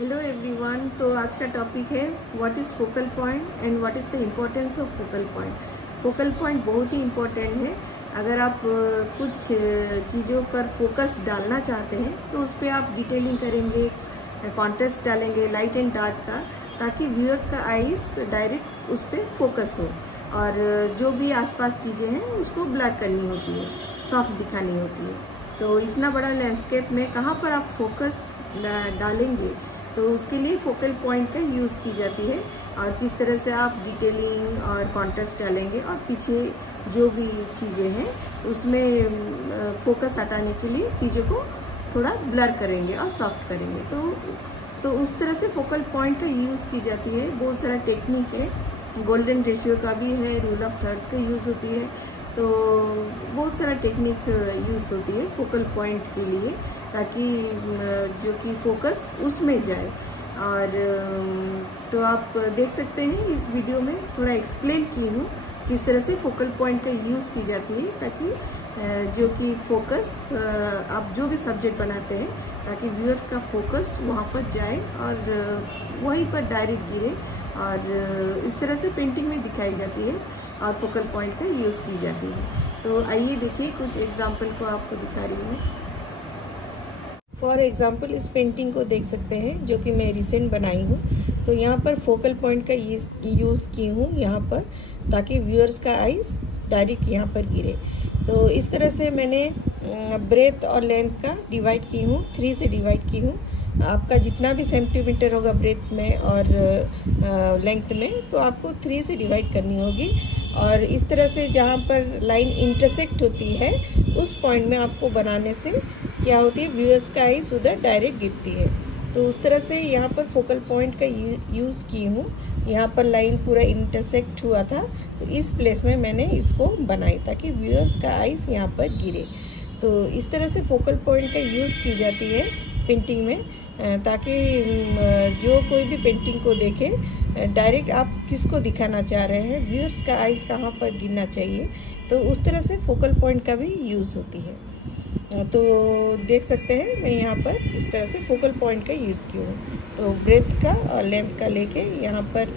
Hello everyone. तो आज का टॉपिक है what is focal point and what is the importance of focal point. Focal point बहुत ही important है। अगर आप कुछ चीज़ों पर फोकस डालना चाहते हैं तो उस पर आप डिटेलिंग करेंगे, कॉन्ट्रास्ट डालेंगे लाइट एंड डार्क का, ताकि व्यूअर का आइज डायरेक्ट उस पर फोकस हो और जो भी आसपास चीज़ें हैं उसको ब्लर करनी होती है, सॉफ्ट दिखानी होती है। तो इतना बड़ा लैंडस्केप में कहाँ पर आप फोकस डालेंगे, तो उसके लिए फोकल पॉइंट का यूज़ की जाती है और किस तरह से आप डिटेलिंग और कॉन्ट्रास्ट डालेंगे और पीछे जो भी चीज़ें हैं उसमें फोकस हटाने के लिए चीज़ों को थोड़ा ब्लर करेंगे और सॉफ्ट करेंगे। तो उस तरह से फोकल पॉइंट का यूज़ की जाती है। बहुत सारा टेक्निक है, गोल्डन रेशियो का भी है, रूल ऑफ थर्ड्स का यूज़ होती है। तो बहुत सारा टेक्निक यूज़ होती है फोकल पॉइंट के लिए, ताकि जो कि फोकस उसमें जाए। और तो आप देख सकते हैं इस वीडियो में थोड़ा एक्सप्लेन की हूँ किस तरह से फोकल पॉइंट का यूज़ की जाती है, ताकि जो कि फोकस आप जो भी सब्जेक्ट बनाते हैं ताकि व्यूअर का फोकस वहाँ पर जाए और वहीं पर डायरेक्ट गिरे, और इस तरह से पेंटिंग में दिखाई जाती है और फोकल पॉइंट का यूज़ की जाती है। तो आइए देखिए, कुछ एग्जाम्पल को आपको दिखा रही हूँ। फॉर एग्जाम्पल इस पेंटिंग को देख सकते हैं जो कि मैं रिसेंट बनाई हूँ। तो यहाँ पर फोकल पॉइंट का यूज़ की हूँ यहाँ पर, ताकि व्यूअर्स का आइज डायरेक्ट यहाँ पर गिरे। तो इस तरह से मैंने ब्रेथ और लेंथ का डिवाइड की हूँ, 3 से डिवाइड की हूँ। आपका जितना भी सेंटीमीटर होगा ब्रेथ में और लेंथ में, तो आपको 3 से डिवाइड करनी होगी। और इस तरह से जहाँ पर लाइन इंटरसेक्ट होती है उस पॉइंट में आपको बनाने से क्या होती है, व्यूअर्स का आइज उधर डायरेक्ट गिरती है। तो उस तरह से यहाँ पर फोकल पॉइंट का यूज़ की हूँ। यहाँ पर लाइन पूरा इंटरसेक्ट हुआ था, तो इस प्लेस में मैंने इसको बनाई ताकि व्यूअर्स का आइज यहाँ पर गिरे। तो इस तरह से फोकल पॉइंट का यूज़ की जाती है पेंटिंग में, ताकि जो कोई भी पेंटिंग को देखे डायरेक्ट आप किसको दिखाना चाह रहे हैं, व्यूअर्स का आइज कहाँ पर गिरना चाहिए, तो उस तरह से फोकल पॉइंट का भी यूज़ होती है। तो देख सकते हैं मैं यहाँ पर इस तरह से फोकल पॉइंट का यूज़ की हूँ। तो ब्रेथ का और लेंथ का लेके यहाँ पर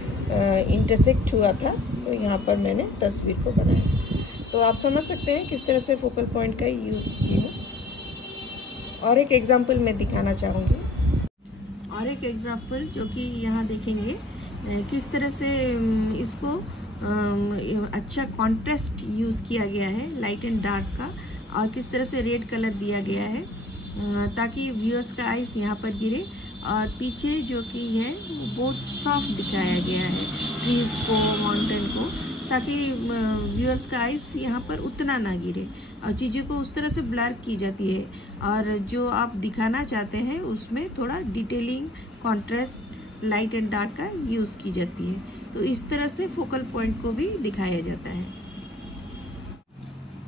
इंटरसेक्ट हुआ था, तो यहाँ पर मैंने तस्वीर को बनाया। तो आप समझ सकते हैं किस तरह से फोकल पॉइंट का यूज़ की हूँ। और एक एग्जाम्पल मैं दिखाना चाहूँगी, और एक एग्जाम्पल जो कि यहाँ देखेंगे किस तरह से इसको अच्छा कॉन्ट्रास्ट यूज़ किया गया है लाइट एंड डार्क का, और किस तरह से रेड कलर दिया गया है ताकि व्यूअर्स का आइज यहाँ पर गिरे, और पीछे जो कि है वो बहुत सॉफ्ट दिखाया गया है ट्रीज को, माउंटेन को, ताकि व्यूअर्स का आइज यहाँ पर उतना ना गिरे और चीज़ों को उस तरह से ब्लर की जाती है। और जो आप दिखाना चाहते हैं उसमें थोड़ा detailing, contrast, light and dark का यूज़ की जाती है। तो इस तरह से फोकल पॉइंट को भी दिखाया जाता है।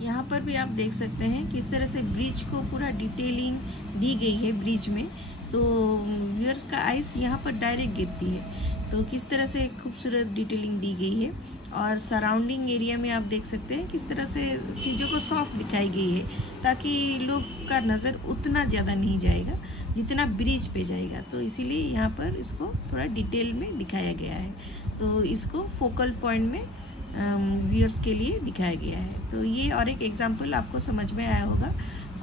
यहाँ पर भी आप देख सकते हैं किस तरह से ब्रिज को पूरा डिटेलिंग दी गई है ब्रिज में, तो व्यूअर्स का आइज यहाँ पर डायरेक्ट गिरती है। तो किस तरह से खूबसूरत डिटेलिंग दी गई है, और सराउंडिंग एरिया में आप देख सकते हैं किस तरह से चीज़ों को सॉफ्ट दिखाई गई है, ताकि लोग का नज़र उतना ज़्यादा नहीं जाएगा जितना ब्रिज पे जाएगा। तो इसीलिए यहाँ पर इसको थोड़ा डिटेल में दिखाया गया है। तो इसको फोकल पॉइंट में व्यूअर्स के लिए दिखाया गया है। तो ये और एक एग्जांपल आपको समझ में आया होगा।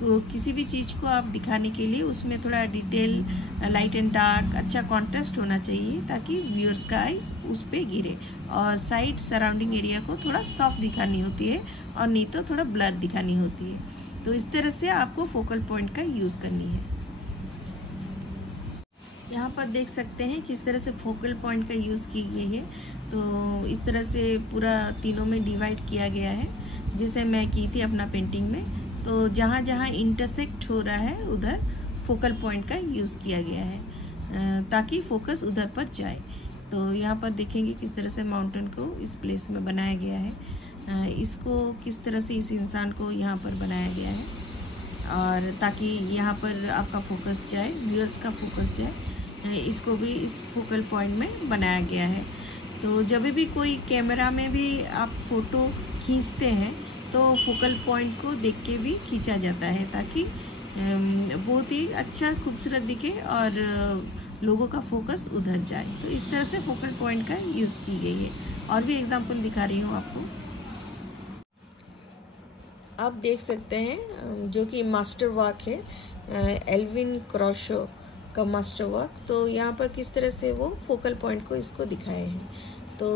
किसी भी चीज़ को आप दिखाने के लिए उसमें थोड़ा डिटेल, लाइट एंड डार्क, अच्छा कॉन्ट्रास्ट होना चाहिए ताकि व्यूअर्स का आइज उस पर गिरे, और साइड सराउंडिंग एरिया को थोड़ा सॉफ्ट दिखानी होती है और नहीं तो थोड़ा ब्लर दिखानी होती है। तो इस तरह से आपको फोकल पॉइंट का यूज़ करनी है। यहाँ पर देख सकते हैं किस तरह से फोकल पॉइंट का यूज़ की गई है। तो इस तरह से पूरा तीनों में डिवाइड किया गया है, जैसे मैं की थी अपना पेंटिंग में। तो जहाँ जहाँ इंटरसेक्ट हो रहा है उधर फोकल पॉइंट का यूज़ किया गया है ताकि फोकस उधर पर जाए। तो यहाँ पर देखेंगे किस तरह से माउंटेन को इस प्लेस में बनाया गया है, इसको किस तरह से इस इंसान को यहाँ पर बनाया गया है, और ताकि यहाँ पर आपका फोकस जाए, व्यूअर्स का फोकस जाए, इसको भी इस फोकल पॉइंट में बनाया गया है। तो जब भी कोई कैमरा में भी आप फ़ोटो खींचते हैं तो फोकल पॉइंट को देख के भी खींचा जाता है, ताकि बहुत ही अच्छा खूबसूरत दिखे और लोगों का फोकस उधर जाए। तो इस तरह से फोकल पॉइंट का यूज़ की गई है। और भी एग्जांपल दिखा रही हूँ आपको। आप देख सकते हैं जो कि मास्टर वर्क है, एल्विन क्रॉशो का मास्टर वर्क। तो यहाँ पर किस तरह से वो फोकल पॉइंट को इसको दिखाए हैं। तो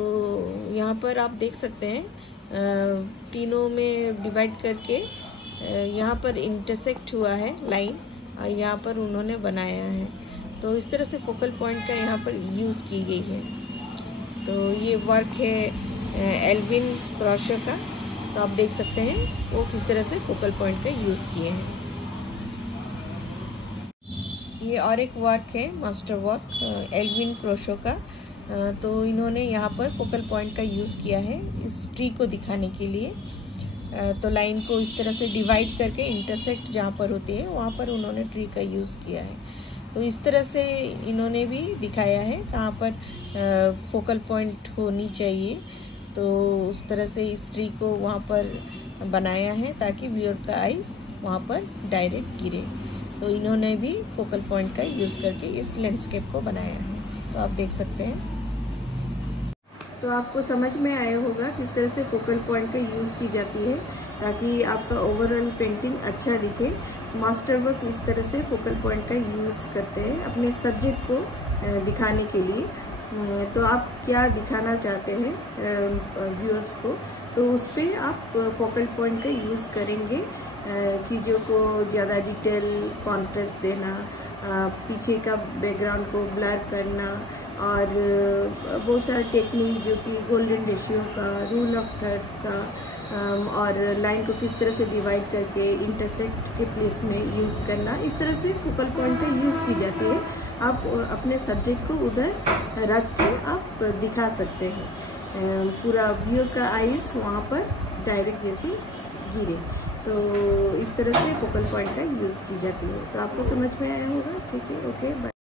यहाँ पर आप देख सकते हैं तीनों में डिवाइड करके यहाँ पर इंटरसेक्ट हुआ है लाइन, यहाँ पर उन्होंने बनाया है। तो इस तरह से फोकल पॉइंट का यहाँ पर यूज़ की गई है। तो ये वर्क है एल्विन क्रॉशो का। तो आप देख सकते हैं वो किस तरह से फोकल पॉइंट का यूज़ किए हैं। ये और एक वर्क है मास्टर वर्क एल्विन क्रॉशो का। तो इन्होंने यहाँ पर फोकल पॉइंट का यूज़ किया है इस ट्री को दिखाने के लिए। तो लाइन को इस तरह से डिवाइड करके इंटरसेक्ट जहाँ पर होती है वहाँ पर उन्होंने ट्री का यूज़ किया है। तो इस तरह से इन्होंने भी दिखाया है कहाँ पर फोकल पॉइंट होनी चाहिए। तो उस तरह से इस ट्री को वहाँ पर बनाया है ताकि व्यूअर का आइज़ वहाँ पर डायरेक्ट गिरे। तो इन्होंने भी फोकल पॉइंट का यूज़ करके इस लैंडस्केप को बनाया है। तो आप देख सकते हैं। तो आपको समझ में आया होगा किस तरह से फोकल पॉइंट का यूज़ की जाती है ताकि आपका ओवरऑल पेंटिंग अच्छा दिखे। मास्टर वर्क इस तरह से फोकल पॉइंट का यूज़ करते हैं अपने सब्जेक्ट को दिखाने के लिए। तो आप क्या दिखाना चाहते हैं व्यूअर्स को, तो उस पर आप फोकल पॉइंट का यूज़ करेंगे। चीज़ों को ज़्यादा डिटेल कॉन्ट्रास्ट देना, पीछे का बैकग्राउंड को ब्लर करना, और बहुत सारा टेक्निक जो कि गोल्डन रेशियो का, रूल ऑफ थर्ड्स का, और लाइन को किस तरह से डिवाइड करके इंटरसेक्ट के प्लेस में यूज़ करना, इस तरह से फोकल पॉइंट का यूज़ की जाती है। आप अपने सब्जेक्ट को उधर रख के आप दिखा सकते हैं, पूरा व्यूअर का आइज़ वहाँ पर डायरेक्ट जैसे गिरे। तो इस तरह से फोकल पॉइंट का यूज़ की जाती है। तो आपको समझ में आया होगा। ठीक है, ओके, बाय।